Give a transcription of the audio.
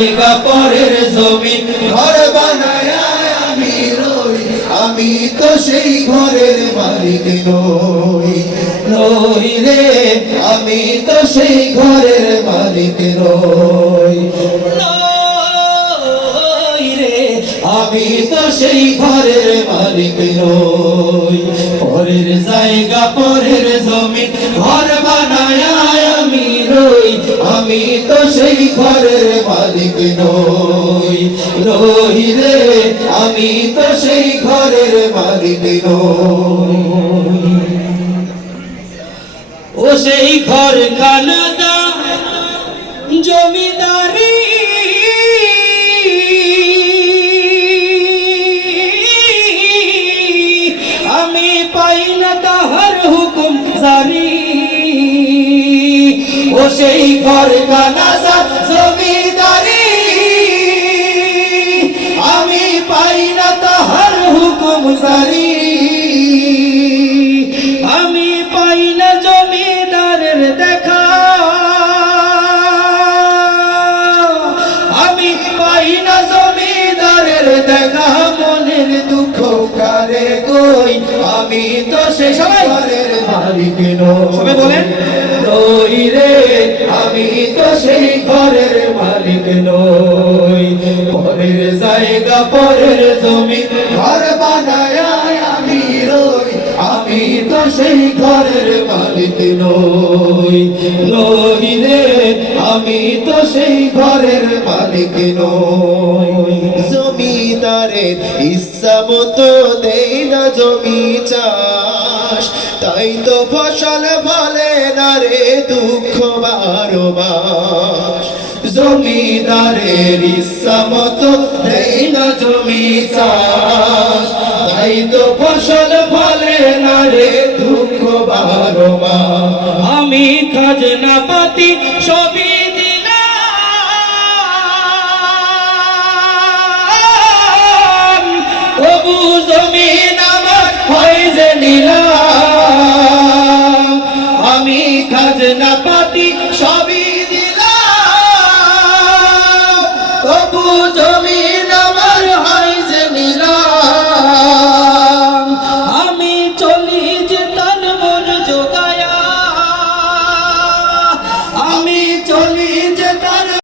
পরের জমিন ঘর বানায় আমি রই, আমি তো সেই ঘরের মালিক নই। নই রে, আমি তো সেই ঘরের মালিক নই। নই রে, আমি তো সেই ঘরের মালিক নই। পরের জায়গা পরের জমিন ঘর বানায় আমি রই, আমি তো সেই ঘরের মালিক নই। নই রে, আমি তো সেই ঘরের মালিক নই। ও সেই ঘর খানাদা জমিদারি, আমি পাই না তাহার হুকুম জারি। ও সেই ঘর খানাদা জমিদারি, আমি পাই না তাহার হুকুম জারি। আমি পাই না জমিদারের দেখা, আমি পাই না জমিদারের দেখা। মনের দুঃখ কারে কই, আমি তো সেই ঘরের মালিক নই। সবাই বলেন নই রে, আমি তো সেই ঘরের মালিক নই। পরের জায়গা পরের জমি ঘর বানায় আমি রই, আমি তো সেই ঘরের মালিক নই। নই রে, আমি তো সেই ঘরের মালিক নই। জমিদারের ইচ্ছা মতো দেই না জমি চাষ, তাই তো ফসল ফলে না রে দুঃখ 12 মাস। জমিদারের ইচ্ছা মতো দেই না জমি চাষ, তাই তো ফসল ফলে না রে দুঃখ 12 মাস। আমি খাজনা পাতি সবই দিলাম, তবু জমিন আমার হয়